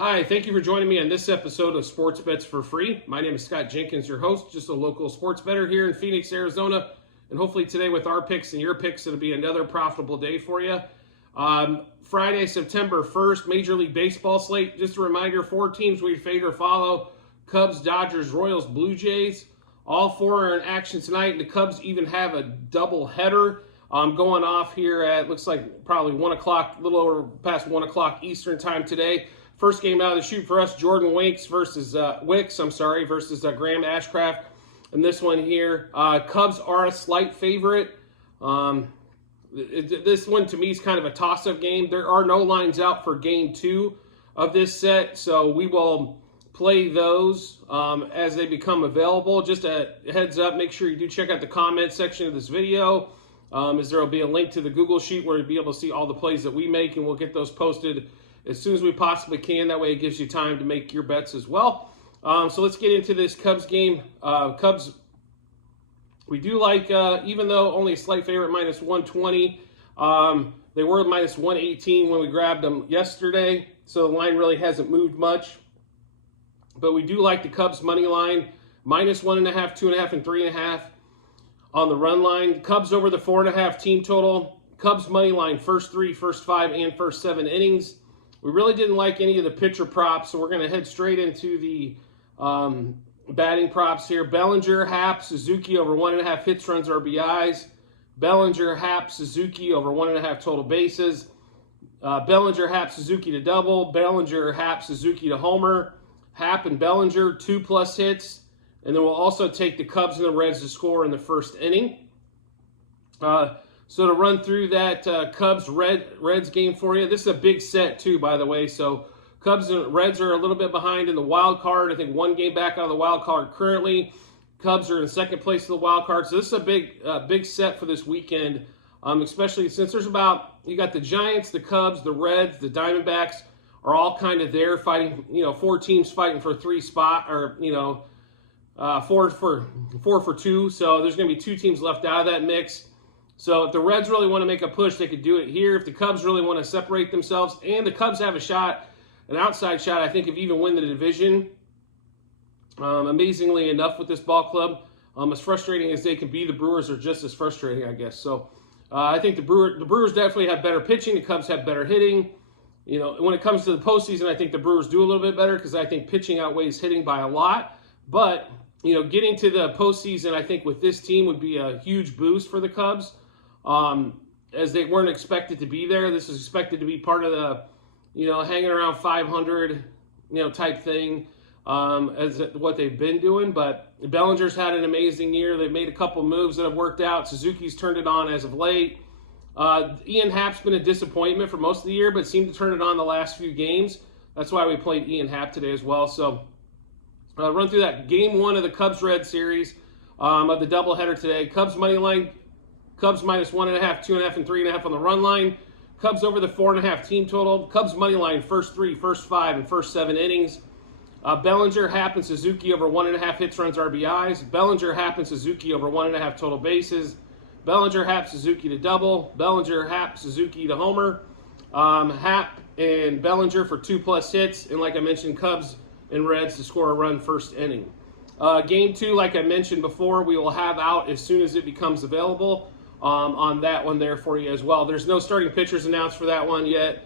Hi, thank you for joining me on this episode of Sports Bets for Free. My name is Scott Jenkins, your host, just a local sports bettor here in Phoenix, Arizona. And hopefully today with our picks and your picks, it'll be another profitable day for you. Friday, September 1st, Major League Baseball slate. Just a reminder, 4 teams we favor follow: Cubs, Dodgers, Royals, Blue Jays. All 4 are in action tonight, and the Cubs even have a double header going off here at, looks like probably 1 o'clock, a little over past 1 o'clock Eastern time today. First game out of the chute for us, Jordan Wicks versus Graham Ashcraft. And this one here, Cubs are a slight favorite. This one to me is kind of a toss-up game. There are no lines out for game 2 of this set, so we will play those as they become available. Just a heads up, make sure you do check out the comment section of this video, as there will be a link to the Google Sheet where you'll be able to see all the plays that we make, and we'll get those posted as soon as we possibly can. That way it gives you time to make your bets as well. So let's get into this Cubs game. Cubs, we do like, even though only a slight favorite, minus 120. They were minus 118 when we grabbed them yesterday, so the line really hasn't moved much. But we do like the Cubs money line, minus 1.5, 2.5, and 3.5 on the run line. Cubs over the 4.5 team total. Cubs money line, first 3, first 5, and first 7 innings. We really didn't like any of the pitcher props, so we're going to head straight into the batting props here. Bellinger, Happ, Suzuki over 1.5 hits, runs, RBIs. Bellinger, Happ, Suzuki over 1.5 total bases. Bellinger, Happ, Suzuki to double. Bellinger, Happ, Suzuki to homer. Happ and Bellinger, 2+ hits. And then we'll also take the Cubs and the Reds to score in the first inning. So to run through that Cubs-Reds game for you, this is a big set too, by the way. So Cubs and Reds are a little bit behind in the wild card. I think 1 game back out of the wild card currently. Cubs are in second place of the wild card. So this is a big set for this weekend, especially since there's you got the Giants, the Cubs, the Reds, the Diamondbacks are all kind of there fighting, 4 teams fighting for 3 spot, or, 4 for 2. So there's going to be 2 teams left out of that mix. So if the Reds really want to make a push, they could do it here. If the Cubs really want to separate themselves, and the Cubs have an outside shot, I think, of even win the division. Amazingly enough with this ball club, as frustrating as they can be, the Brewers are just as frustrating, I guess. So I think the Brewers definitely have better pitching. The Cubs have better hitting. When it comes to the postseason, I think the Brewers do a little bit better because I think pitching outweighs hitting by a lot. But, getting to the postseason, I think with this team would be a huge boost for the Cubs. As they weren't expected to be there. This is expected to be part of the, hanging around 500, type thing, as what they've been doing. But Bellinger's had an amazing year. They've made a couple moves that have worked out. Suzuki's turned it on as of late. Ian Happ's been a disappointment for most of the year, but seemed to turn it on the last few games. That's why we played Ian Happ today as well. So run through that. Game 1 of the Cubs-Reds series of the doubleheader today. Cubs money line. Cubs minus 1.5, 2.5, and 3.5 on the run line. Cubs over the 4.5 team total. Cubs money line, first 3, first 5, and first 7 innings. Bellinger, Happ, and Suzuki over 1.5 hits, runs, RBIs. Bellinger, Happ, and Suzuki over 1.5 total bases. Bellinger, Happ, Suzuki to double. Bellinger, Happ, Suzuki to homer. Happ and Bellinger for 2+ hits. And like I mentioned, Cubs and Reds to score a run first inning. Game 2, like I mentioned before, we will have out as soon as it becomes available. On that one there for you as well. There's no starting pitchers announced for that one yet,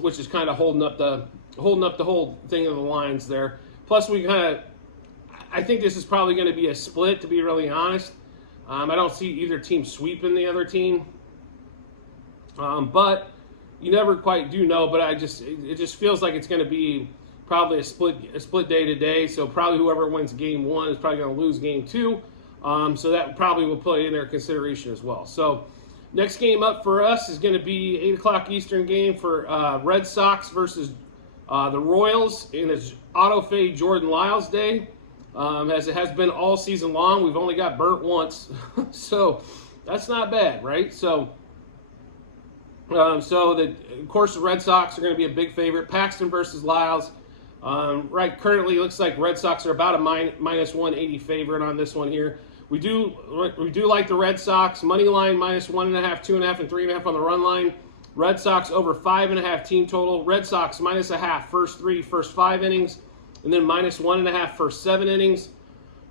which is kind of holding up the whole thing of the lines there. Plus, I think this is probably going to be a split, to be really honest. I don't see either team sweeping the other team, but you never quite do know. But it just feels like it's going to be probably a split day today. So probably whoever wins game 1 is probably going to lose game 2. So that probably will play in their consideration as well. So next game up for us is going to be 8 o'clock Eastern game for Red Sox versus the Royals in its auto fade Jordan Lyles day. As it has been all season long, we've only got burnt once. So that's not bad, right? So of course, the Red Sox are going to be a big favorite. Paxton versus Lyles. Right, currently looks like Red Sox are about a minus 180 favorite on this one here. We do like the Red Sox money line minus 1.5, 2.5, and 3.5 on the run line. Red Sox over 5.5 team total. Red Sox -0.5 first 5 innings, and then -1.5 first 7 innings.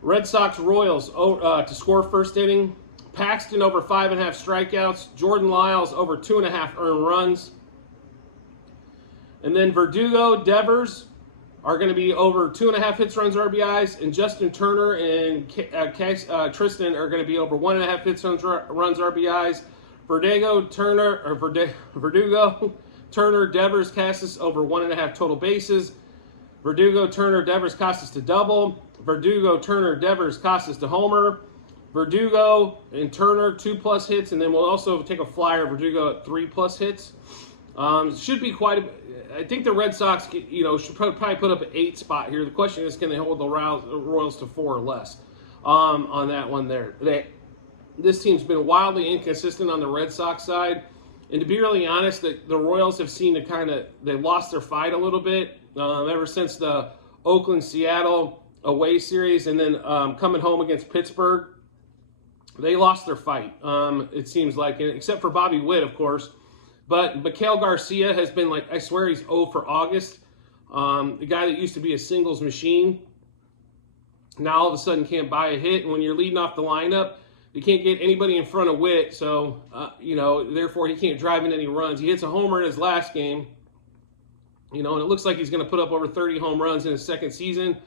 Red Sox Royals to score first inning. Paxton over 5.5 strikeouts. Jordan Lyles over 2.5 earned runs. And then Verdugo, Devers are going to be over 2.5 hits, runs, RBIs, and Justin Turner and Tristan are going to be over 1.5 hits, runs, RBIs. Verdugo, Turner, Devers, Casas over 1.5 total bases. Verdugo, Turner, Devers, Casas to double. Verdugo, Turner, Devers, Casas to homer. Verdugo and Turner 2+ hits, and then we'll also take a flyer. Verdugo at 3+ hits. Should be quite I think the Red Sox, should probably put up an 8 spot here. The question is, can they hold the Royals to 4 or less on that one there? This team's been wildly inconsistent on the Red Sox side. And to be really honest, the Royals have seen they lost their fight a little bit ever since the Oakland-Seattle away series, and then coming home against Pittsburgh. They lost their fight, it seems like, except for Bobby Witt, of course. But Miguel Garcia has been I swear he's 0 for August. The guy that used to be a singles machine, now all of a sudden can't buy a hit. And when you're leading off the lineup, you can't get anybody in front of Witt. So, therefore he can't drive in any runs. He hits a homer in his last game, and it looks like he's going to put up over 30 home runs in his second season.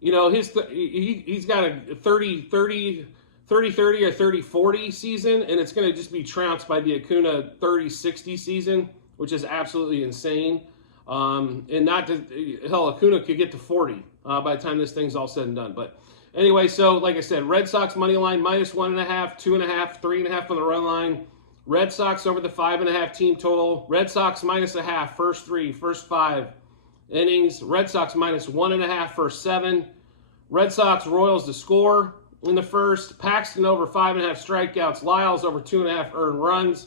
He's got a 30-30 or 30-40 season, and it's going to just be trounced by the Acuna 30-60 season, which is absolutely insane. And Acuna could get to 40 by the time this thing's all said and done. But anyway, so like I said, Red Sox money line -1.5, 2.5, 3.5 on the run line. Red Sox over the 5.5 team total. Red Sox -0.5 first 5 innings. Red Sox -1.5 first 7. Red Sox Royals to score in the first. Paxton over 5.5 strikeouts. Lyles over 2.5 earned runs.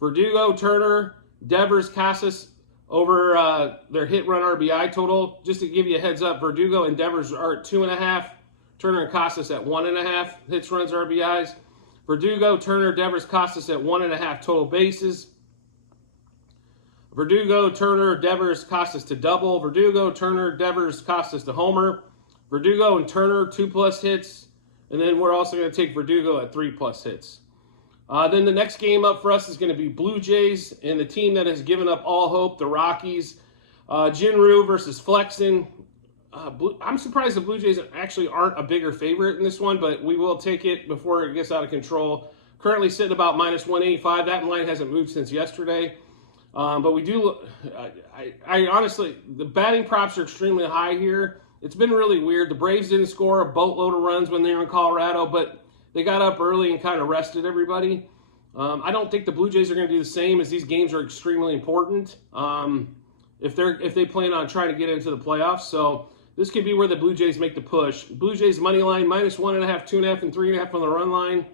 Verdugo, Turner, Devers, Casas over their hit run RBI total. Just to give you a heads up, Verdugo and Devers are at 2.5. Turner and Casas at 1.5 hits, runs, RBIs. Verdugo, Turner, Devers, Casas at 1.5 total bases. Verdugo, Turner, Devers, Casas to double. Verdugo, Turner, Devers, Casas to homer. Verdugo and Turner 2+ hits. And then we're also going to take Verdugo at 3+ hits. Then the next game up for us is going to be Blue Jays and the team that has given up all hope, the Rockies. Jinru versus Flexen. I'm surprised the Blue Jays actually aren't a bigger favorite in this one, but we will take it before it gets out of control. Currently sitting about -185. That line hasn't moved since yesterday. But we do, I honestly, the batting props are extremely high here. It's been really weird. The Braves didn't score a boatload of runs when they were in Colorado, but they got up early and kind of rested everybody. I don't think the Blue Jays are going to do the same, as these games are extremely important if they plan on trying to get into the playoffs. So this could be where the Blue Jays make the push. Blue Jays money line -1.5, 2.5, and 3.5 on the run line.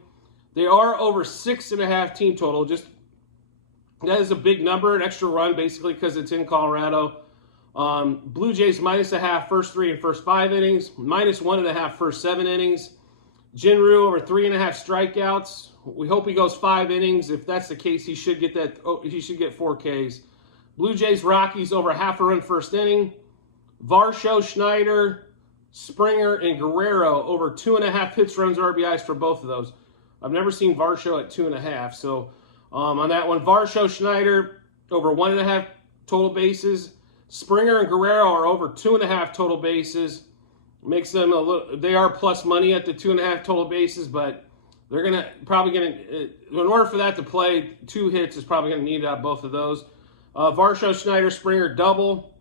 They are over 6.5 team total. That is a big number, an extra run basically because it's in Colorado. Blue Jays -0.5 first 3 and first 5 innings, -1.5 first 7 innings. Jinru over 3.5 strikeouts. We hope he goes 5 innings. If that's the case, he should get that. He should get 4 Ks. Blue Jays Rockies over 1/2 a run first inning. Varsho, Schneider, Springer, and Guerrero over 2.5 hits, runs, RBIs for both of those. I've never seen Varsho at 2.5. So on that one, Varsho, Schneider over 1.5 total bases. Springer and Guerrero are over 2.5 total bases. Makes them they are plus money at the 2.5 total bases, but they're in order for that to play, 2 hits is probably going to need out both of those. Varsho, Schneider, Springer double.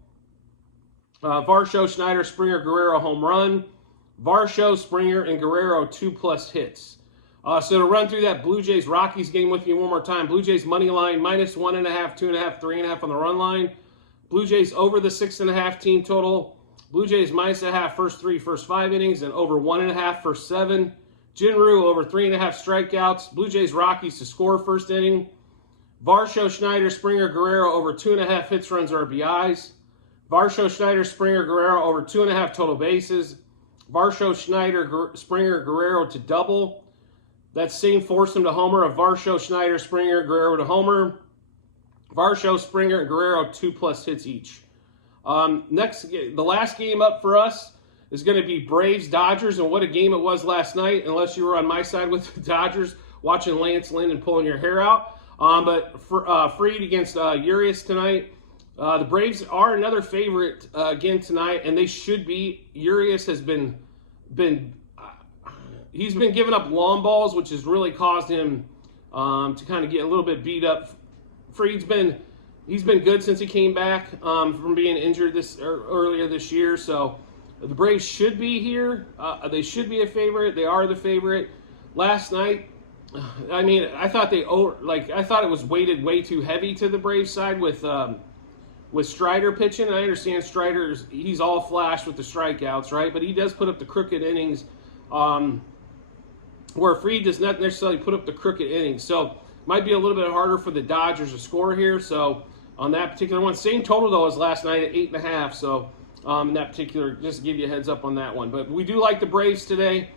Varsho, Schneider, Springer, Guerrero home run. Varsho, Springer, and Guerrero 2+ hits. So to run through that Blue Jays Rockies game with you one more time, Blue Jays money line -1.5, 2.5, 3.5 on the run line. Blue Jays over the 6.5 team total. Blue Jays -0.5 first 3, first 5 innings, and over 1.5 first 7. Jinru over 3.5 strikeouts. Blue Jays Rockies to score first inning. Varsho, Schneider, Springer, Guerrero over 2.5 hits, runs, RBIs. Varsho, Schneider, Springer, Guerrero over 2.5 total bases. Varsho, Schneider, Springer, Guerrero to double. That same foursome to homer of Varsho, Schneider, Springer, Guerrero to homer. Varsho, Springer, and Guerrero 2+ hits each. The last game up for us is going to be Braves Dodgers, and what a game it was last night. Unless you were on my side with the Dodgers, watching Lance Lynn and pulling your hair out. But Fried against Urias tonight. The Braves are another favorite again tonight, and they should be. Urias has been he's been giving up long balls, which has really caused him to kind of get a little bit beat up. Fried's been good since he came back from being injured earlier this year. So the Braves should be here. They should be a favorite. They are the favorite. Last night, I mean, I thought it was weighted way too heavy to the Braves side with Strider pitching. And I understand he's all flash with the strikeouts, right? But he does put up the crooked innings, where Fried does not necessarily put up the crooked innings. So might be a little bit harder for the Dodgers to score here. So on that particular one, same total though as last night at 8.5. So in that particular, just to give you a heads up on that one. But we do like the Braves today.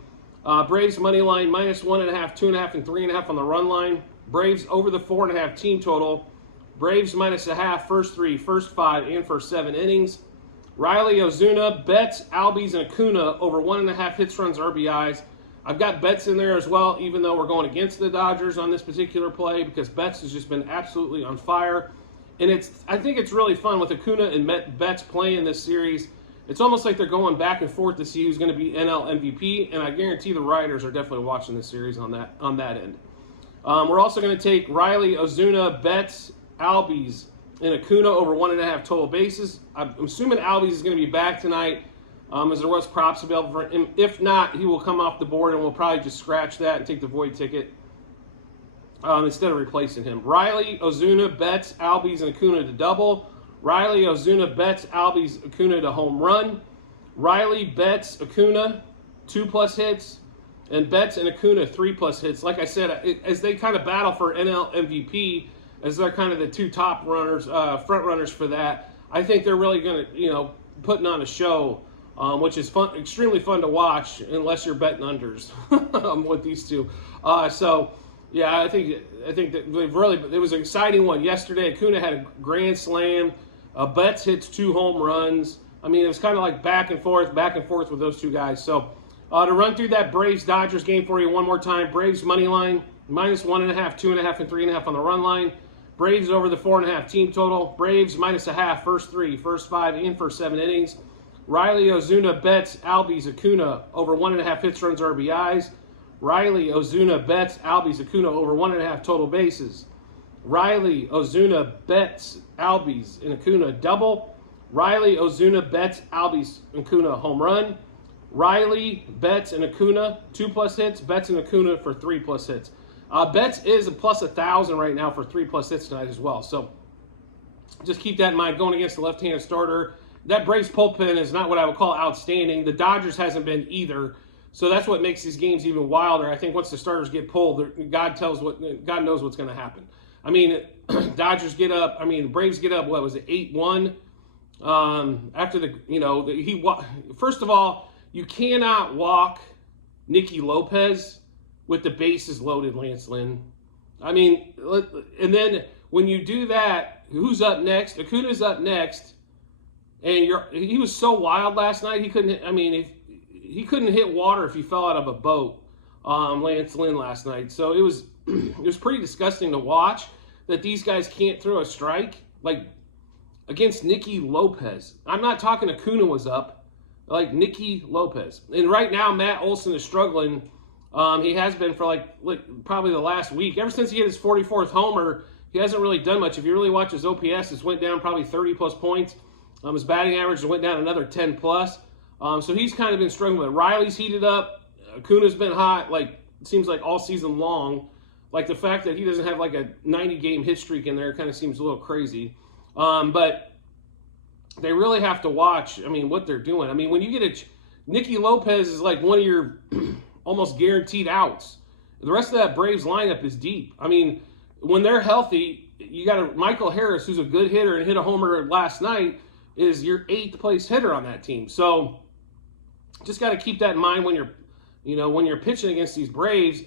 Braves money line -1.5, 2.5, and 3.5 on the run line. Braves over the 4.5 team total. Braves -0.5, first 3, first 5, and first 7 innings. Riley, Ozuna, Betts, Albies, and Acuna over 1.5 hits, runs, RBIs. I've got Betts in there as well, even though we're going against the Dodgers on this particular play, because Betts has just been absolutely on fire. And I think it's really fun with Acuna and Betts playing this series. It's almost like they're going back and forth to see who's going to be NL MVP, and I guarantee the writers are definitely watching this series on that end. We're also going to take Riley, Ozuna, Betts, Albies, and Acuna over 1.5 total bases. I'm assuming Albies is going to be back tonight, as there was props available for him. If not, he will come off the board, and we'll probably just scratch that and take the void ticket instead of replacing him. Riley, Ozuna, Betts, Albies, and Acuna to double. Riley, Ozuna, Betts, Albies, Acuna to home run. Riley, Betts, Acuna, 2+ hits. And Betts and Acuna, 3+ hits. Like I said, as they kind of battle for NL MVP, as they're kind of the two top runners, front runners for that, I think they're really going to, putting on a show, which is fun, extremely fun to watch, unless you're betting unders with these two. Yeah, I think that it was an exciting one yesterday. Acuna had a grand slam. Betts hits 2 home runs. I mean, it was kind of like back and forth with those two guys. So to run through that Braves-Dodgers game for you one more time, Braves money line, -1.5, 2.5, and 3.5 on the run line. Braves over the 4.5 team total. Braves -0.5, first 3, first 5, and first 7 innings. Riley, Ozuna, Betts, Albies, Acuna over 1.5 hits, runs, RBIs. Riley, Ozuna, Betts, Albies, Acuna over 1.5 total bases. Riley, Ozuna, Betts, Albies, and Acuna double. Riley, Ozuna, Betts, Albies, Acuna home run. Riley, Betts, and Acuna 2+ hits. Betts and Acuna for 3+ hits. Betts is a +1,000 right now for 3+ hits tonight as well. So just keep that in mind going against the left-handed starter. That Braves bullpen is not what I would call outstanding. The Dodgers hasn't been either. So that's what makes these games even wilder. I think once the starters get pulled, God knows what's going to happen. I mean, Dodgers get up. I mean, the Braves get up. What was it, 8-1? After first of all, you cannot walk Nicky Lopez with the bases loaded, Lance Lynn. I mean, and then when you do that, who's up next? Acuna's up next, and he was so wild last night. He couldn't. I mean, he couldn't hit water if he fell out of a boat. Lance Lynn last night, so it was pretty disgusting to watch that these guys can't throw a strike like against Nicky Lopez. I'm not talking Acuna was up, like Nicky Lopez. And right now, Matt Olson is struggling. He has been for like probably the last week. Ever since he hit his 44th homer, he hasn't really done much. If you really watch his OPS, it's went down probably 30+ points. His batting average went down another 10+. So he's kind of been struggling with it. Riley's heated up. Acuna's been hot, like it seems like all season long. Like the fact that he doesn't have like a 90-game hit streak in there kind of seems a little crazy. But they really have to watch, I mean, what they're doing. I mean, when you get Nicky Lopez is like one of your almost guaranteed outs. The rest of that Braves lineup is deep. I mean, when they're healthy, you got Michael Harris, who's a good hitter and hit a homer last night, is your 8th place hitter on that team. So just got to keep that in mind when you're pitching against these Braves.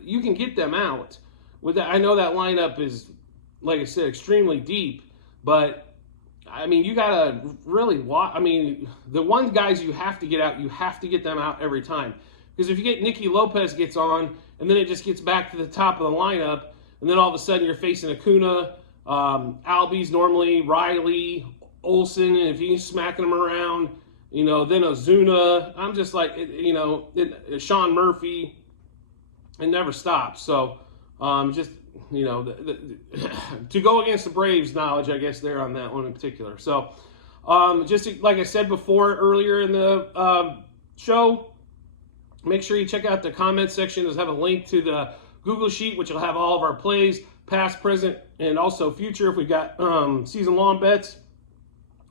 You can get them out with that. I know that lineup is like I said, extremely deep. But I mean, you gotta really watch. I mean, the one guys you have to get out, you have to get them out every time. Because if you get Nicky Lopez gets on, and then it just gets back to the top of the lineup, and then all of a sudden you're facing Acuna, Albies normally, Riley, Olsen, and if he's smacking them around, you know, then Ozuna. I'm just like, you know, Sean Murphy. It never stops. So, just, you know, to go against the Braves knowledge, I guess, there on that one in particular. So, just like I said before earlier in the show, make sure you check out the comment section. There's have a link to the Google Sheet, which will have all of our plays, past, present, and also future. If we've got season-long bets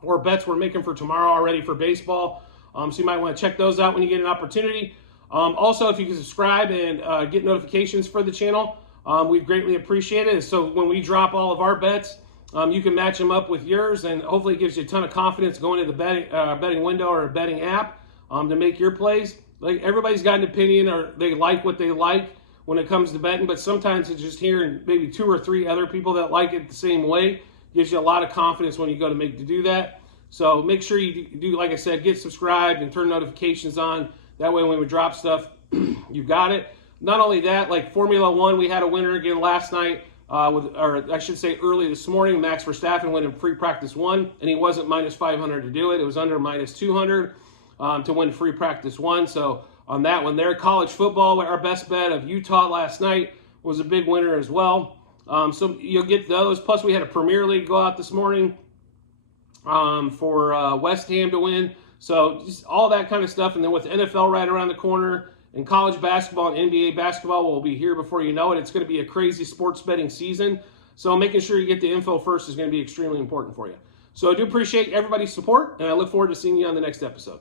or bets we're making for tomorrow already for baseball. So you might want to check those out when you get an opportunity. Also, if you can subscribe and get notifications for the channel, we'd greatly appreciate it. So when we drop all of our bets, you can match them up with yours, and hopefully it gives you a ton of confidence going to the betting window or a betting app to make your plays. Like, everybody's got an opinion, or they like what they like when it comes to betting, but sometimes it's just hearing maybe 2 or 3 other people that like it the same way. Gives you a lot of confidence when you go to do that. So make sure you do, like I said, get subscribed and turn notifications on. That way when we drop stuff, you've got it. Not only that, like Formula One, we had a winner again last night, or I should say early this morning. Max Verstappen went in free practice 1, and he wasn't minus 500 to do it. It was under minus 200 to win free practice 1. So on that one there, college football, our best bet of Utah last night was a big winner as well. So you'll get those. Plus, we had a Premier League go out this morning for West Ham to win. So just all that kind of stuff. And then with NFL right around the corner, and college basketball and NBA basketball will be here before you know it. It's going to be a crazy sports betting season. So making sure you get the info first is going to be extremely important for you. So I do appreciate everybody's support, and I look forward to seeing you on the next episode.